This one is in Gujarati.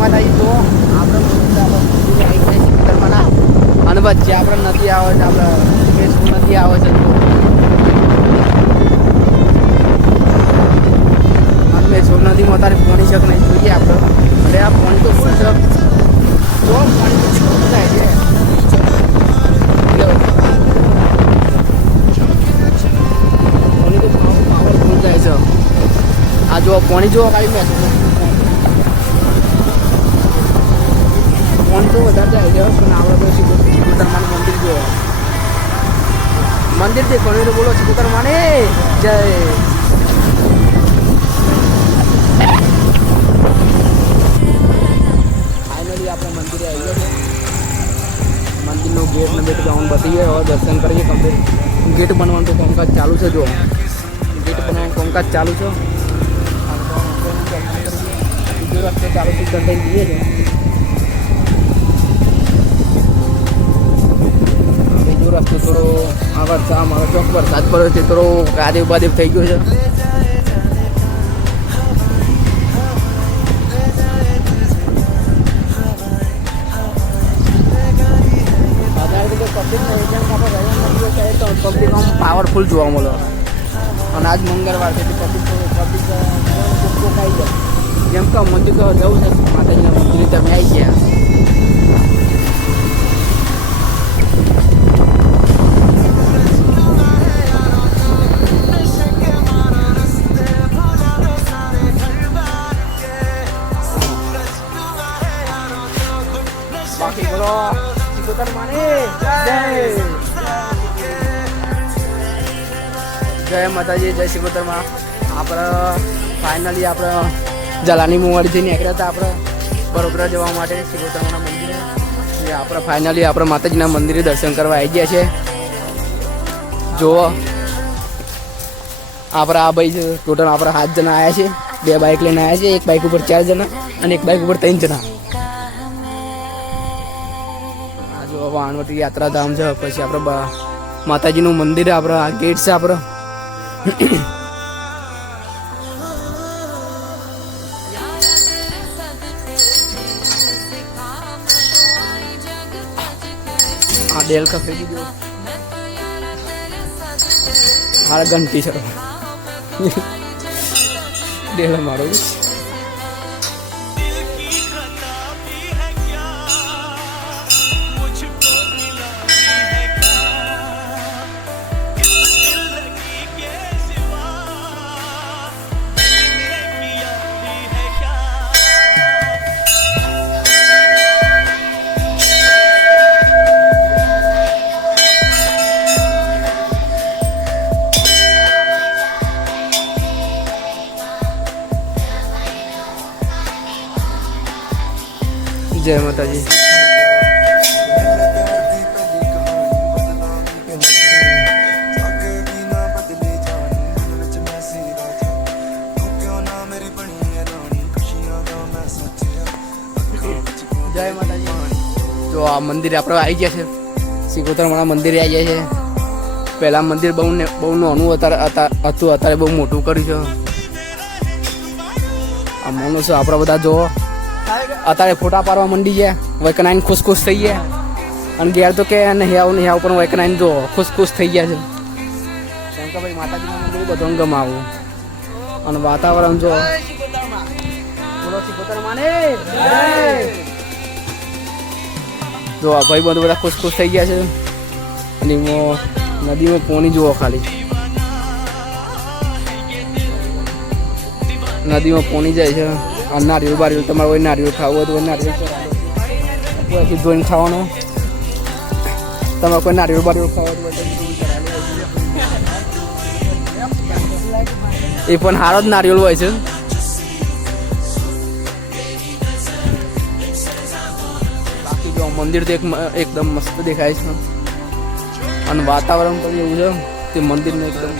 માતાજી. તો આપણે મંદિરના અને વચ્ચે આપણે નદી આવે છે, આપણે નદી આવે છે. મેસૂર નદીમાં તારે પાણી શક નહીં જોઈએ આપણે. અરે આ પાણી તો ફૂલ છે, જો પાણી તો ફૂલ થાય છે. પાણી તો પાવરફુલ જાય છે. આ જો પાણી જો કાઢી મેસૂર પાણી તો વધારે જાય છે. પણ આપણે તો સિકોતરમાનું મંદિર જો મંદિર તે ઘણી તો બોલો સિકોતરમાને જય. ફાઇનલી આપણે મંદિરે આવી ગયા છે. મંદિરનો ગેટ ને બેટ ગ્રાઉન્ડ બધી ગયો. હવે દર્શન કરીએ. કમ્પ્લીટ ગેટ બનવાનું તો કામકાજ ચાલુ છે. જો ગેટ બનવાનું કામકાજ ચાલુ છે. બીજો રસ્તો ચાલુ છે, કંટાઈ જઈએ છે. બીજો રસ્તો થોડો આગળ છે. મારો ચોક વરસાદ પડ્યો છે, થોડો ગાદેવ બાદેવ થઈ ગયો છે. પબ્લિક આમ પાવરફુલ જોવા મળે. અને આજ મંગળવાર છે એટલે પબ્લિક ખાઈ જાય. જેમ કે મંદિર તો જવું છે, માતાજીના મંદિરે તમે આવી ગયા. બાકી બોલો સિકોતરમાને જય. જય માતાજી, જય સિકોતરમાં. આપણે ફાઇનલી આપણે જલાની મુવાડીથી નીકળ્યા હતા આપણે બરોબર જવા માટે સિકોતરમાના મંદિરે. એટલે આપણે ફાઇનલી આપણે માતાજીના મંદિરે દર્શન કરવા આવી ગયા છે. જુઓ આપણે આ ભાઈ છે, ટોટલ આપણે 7 જણા આવ્યા છે. 2 બાઇક લઈને આવ્યા છે. એક બાઇક ઉપર 4 જણા અને એક બાઇક ઉપર 3 જણા. આ જો વાણવટી યાત્રાધામ છે. પછી આપણે માતાજીનું મંદિર, આપણે આ ગેટ છે આપણે. આ ડેલ કફે દીધો હાલ ઘંટી છે. ડેલ મારો જય માતાજી. જય માતાજી. જો આ મંદિરે આપણે આવી ગયા છે. સિકોતરમાના મંદિરે આવી ગયા છે. પહેલાં મંદિર બહુ નાનું હતું, અત્યારે બહુ મોટું કર્યું છે. આ માણસો આપણા બધા જો અત્યારે ફોટા પાડવા મંડી છે. વૈકનાઈને ખુશ થઈ ગયા. અને ઘેર તો કે નહીં આવું પણ વૈકનાઈને જો ખુશ થઈ ગયા છે. કેમ કે ભાઈ માતાજીના મંદિર બધું ગમાવું. અને વાતાવરણ જો બોલો સિકોતરમાને જય. જો આ ભાઈ બધું બધા ખુશ થઈ ગયા છે. અને નદીમાં પાણી જુઓ ખાલી. નદીમાં પાણી જાય છે. આ નારિયેળ બારિયેળ તમારે હોય નારિયેળ ખાવું હોય તો નારિયેળ ધોઈને ખાવાનું. તમારે કોઈ નારિયેળ બારિયેળ ખાવું હોય એ પણ સારો જ નારિયેળ હોય છે. બાકી જો મંદિર તો એકદમ મસ્ત દેખાય છે. અને વાતાવરણ પણ એવું છે તે મંદિરનું એકદમ